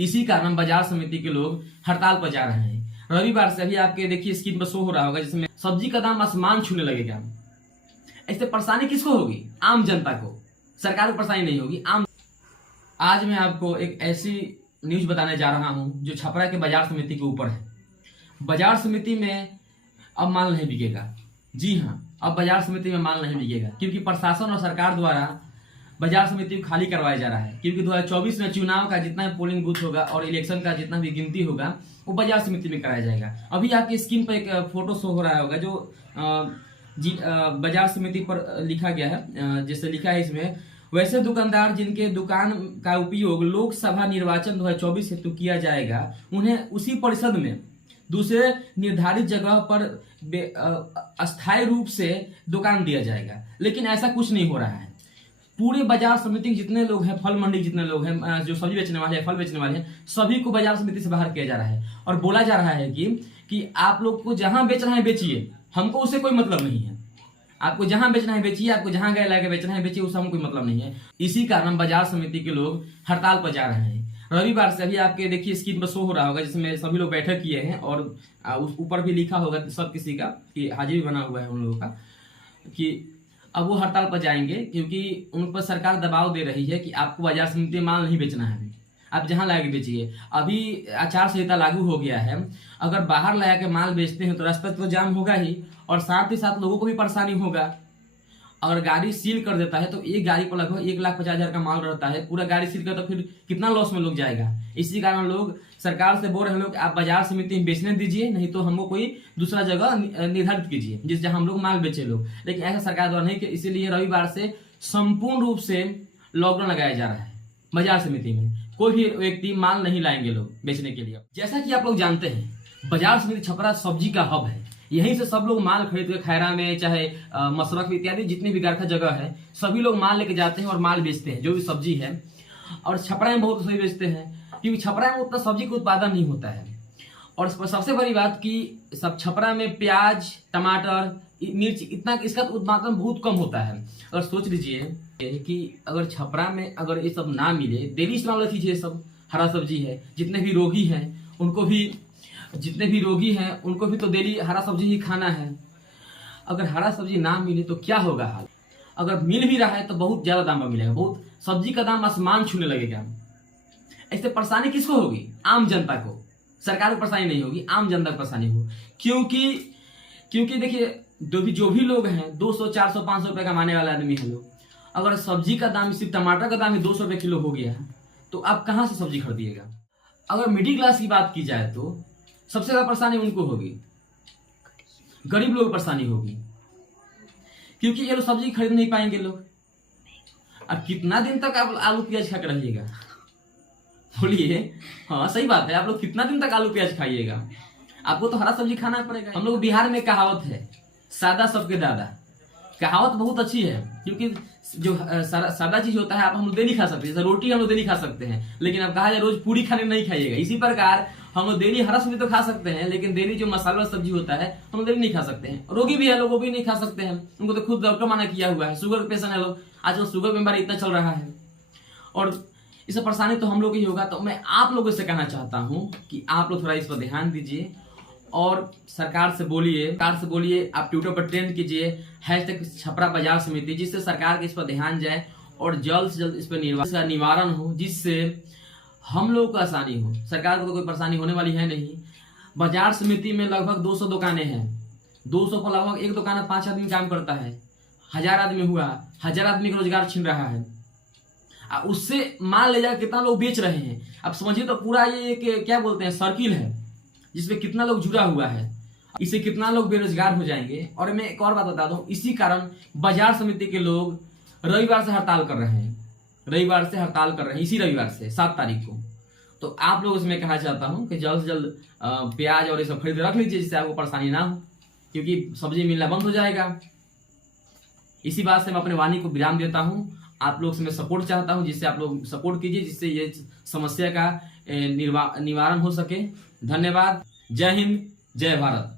इसी कारण बाजार समिति के लोग हड़ताल पर जा रहे हैं। रविवार से अभी आपके देखिए स्क्रीन पर शो हो रहा होगा, जिसमें सब्जी का दाम आसमान छूने लगेगा। इससे परेशानी किसको होगी? आम जनता को। सरकार को परेशानी नहीं होगी, आम। आज मैं आपको एक ऐसी न्यूज बताने जा रहा हूं जो छपरा के बाजार समिति के ऊपर है। बाजार समिति में अब माल नहीं बिकेगा। जी हाँ, अब बाजार समिति में माल नहीं बिकेगा, क्योंकि प्रशासन और सरकार द्वारा बाजार समिति को खाली करवाया जा रहा है। क्योंकि 2024 में चुनाव का जितना भी पोलिंग बूथ होगा और इलेक्शन का जितना भी गिनती होगा वो बाजार समिति में कराया जाएगा। अभी आपकी स्क्रीन पर एक फोटो शो हो रहा होगा जो बाजार समिति पर लिखा गया है। जैसे लिखा है इसमें, वैसे दुकानदार जिनके दुकान का उपयोग लोकसभा निर्वाचन 2024 हेतु किया जाएगा, उन्हें उसी परिषद में दूसरे निर्धारित जगह पर अस्थायी रूप से दुकान दिया जाएगा। लेकिन ऐसा कुछ नहीं हो रहा है। पूरे बाजार समिति के जितने लोग हैं, फल मंडी जितने लोग हैं, जो सब्जी बेचने वाले हैं, फल बेचने वाले हैं, सभी को बाजार समिति से बाहर किया जा रहा है और बोला जा रहा है कि आप लोग को जहां बेचना है बेचिए, हमको उससे कोई मतलब नहीं है। आपको जहां बेचना है बेचिए, आपको जहां गए लाके बेचना है बेचिए, उससे हमको कोई मतलब नहीं है। इसी कारण बाजार समिति के लोग हड़ताल पर जा रहे हैं। रविवार से अभी आपके देखिए स्क्रीन पर शो हो रहा होगा, जिसमें सभी लोग बैठक किए हैं और उस ऊपर भी लिखा होगा सब किसी का कि हाजिरी बना हुआ है उन लोगों का, कि अब वो हड़ताल पर जाएंगे क्योंकि उन पर सरकार दबाव दे रही है कि आपको बाजार समिति में माल नहीं बेचना है, आप जहां लाके बेचिए। अभी आचार संहिता लागू हो गया है, अगर बाहर ला के माल बेचते हैं तो रास्ता तो जाम होगा ही और साथ ही साथ लोगों को भी परेशानी होगा। अगर गाड़ी सील कर देता है तो एक गाड़ी पर लगभग 1,50,000 का माल रहता है, पूरा गाड़ी सील कर तो फिर कितना लॉस में लोग जाएगा। इसी कारण लोग सरकार से बोल रहे हैं लोग, आप बाजार समिति में बेचने दीजिए, नहीं तो हमको कोई दूसरा जगह निर्धारित कीजिए जिस जहां हम लोग माल बेचे लोग। लेकिन ऐसा सरकार द्वारा नहीं किया, इसीलिए रविवार से संपूर्ण रूप से लॉकडाउन लगाया जा रहा है। बाजार समिति में कोई भी व्यक्ति माल नहीं लाएंगे लोग बेचने के लिए। जैसा कि आप लोग जानते हैं, बाजार समिति छपरा सब्जी का हब है। यहीं से सब लोग माल खरीद के खैरा में चाहे मसरख इत्यादि जितनी भी गरखा जगह है, सभी लोग माल लेके जाते हैं और माल बेचते हैं, जो भी सब्जी है। और छपरा में बहुत सही बेचते हैं, क्योंकि छपरा में उतना सब्जी का उत्पादन नहीं होता है। और सबसे बड़ी बात कि सब छपरा में प्याज, टमाटर, मिर्च, इतना इसका उत्पादन बहुत कम होता है। अगर सोच लीजिए कि अगर छपरा में अगर ये सब ना मिले, डेली इस्तेमाल वाली चीज है, सब हरा सब्जी है, जितने भी रोगी हैं उनको भी तो डेली हरा सब्जी ही खाना है। अगर हरा सब्जी ना मिले तो क्या होगा हाल? अगर मिल भी रहा है तो बहुत ज्यादा दाम में मिलेगा, बहुत सब्जी का दाम आसमान छूने लगेगा। इससे परेशानी किसको होगी? आम जनता को। सरकार को परेशानी नहीं होगी, आम जनता को परेशानी होगी। क्योंकि देखिए जो भी लोग हैं 200, 400, 500 रुपए कमाने वाले आदमी है लोग, अगर सब्जी का दाम, सिर्फ टमाटर का दाम ही 200 रुपए किलो हो गया है तो आप कहां से सब्जी खरीदिएगा? अगर मिडिल क्लास की बात की जाए तो सबसे ज्यादा परेशानी उनको होगी, गरीब लोग परेशानी होगी, क्योंकि ये लोग सब्जी खरीद नहीं पाएंगे लोग। अब कितना दिन तक आप आलू प्याज खा कर रहिएगा? बोलिए। हाँ सही बात है, आप लोग कितना दिन तक आलू प्याज खाइएगा? आपको तो हरा सब्जी खाना पड़ेगा। हम लोग बिहार में कहावत है, सादा सबके दादा। कहावत बहुत अच्छी है, क्योंकि जो सादा चीज होता है आप हम लोग डेली खा सकते हैं। जैसे रोटी हम लोग डेली खा सकते हैं, लेकिन अब कहा जाए रोज पूरी खाने नहीं खाइएगा। इसी प्रकार हम लोग डेली हरा सब्जी तो खा सकते हैं, लेकिन डेली जो मसाला सब्जी होता है हम लोग डेली नहीं खा सकते हैं। रोगी भी है लोग, वो भी नहीं खा सकते हैं, उनको तो खुद डॉक्टर मना किया हुआ है। शुगर पेशेंट है लोग, आजकल शुगर बीमारी इतना चल रहा है और इससे परेशानी तो हम लोग ही होगा। तो मैं आप लोगों से कहना चाहता हूँ कि आप लोग थोड़ा इस पर ध्यान दीजिए और सरकार से बोलिए, आप ट्विटर पर ट्रेंड कीजिए हैशटैग छपरा बाजार समिति, जिससे सरकार के इस पर ध्यान जाए और जल्द से जल्द इस पर निवारण हो, जिससे हम लोगों को आसानी हो। सरकार को तो कोई परेशानी होने वाली है नहीं। बाजार समिति में लगभग 200 दुकानें हैं। 200 पर लगभग एक दुकान 5 आदमी काम करता है। 1000 आदमी हुआ, 1000 आदमी का रोजगार छीन रहा है। उससे माल ले जाकर कितना लोग बेच रहे हैं, अब समझिए। तो पूरा ये एक क्या बोलते हैं सर्किल है, जिसमें कितना लोग जुड़ा हुआ है, इससे कितना लोग बेरोजगार हो जाएंगे। और मैं एक और बात बता दूं, इसी कारण बाजार समिति के लोग रविवार से हड़ताल कर रहे हैं। इसी रविवार से 7 तारीख को। तो आप लोगों से मैं कहना चाहता हूं कि जल्द से जल्द प्याज और ये सब खरीद रख लीजिए, जिससे आपको परेशानी ना हो, क्योंकि सब्जी मिलना बंद हो जाएगा। इसी बात से मैं अपने वाणी को विराम देता हूं। आप लोग से मैं सपोर्ट चाहता हूं, जिससे आप लोग सपोर्ट कीजिए, जिससे ये समस्या का निवारण हो सके। धन्यवाद। जय हिंद, जय भारत।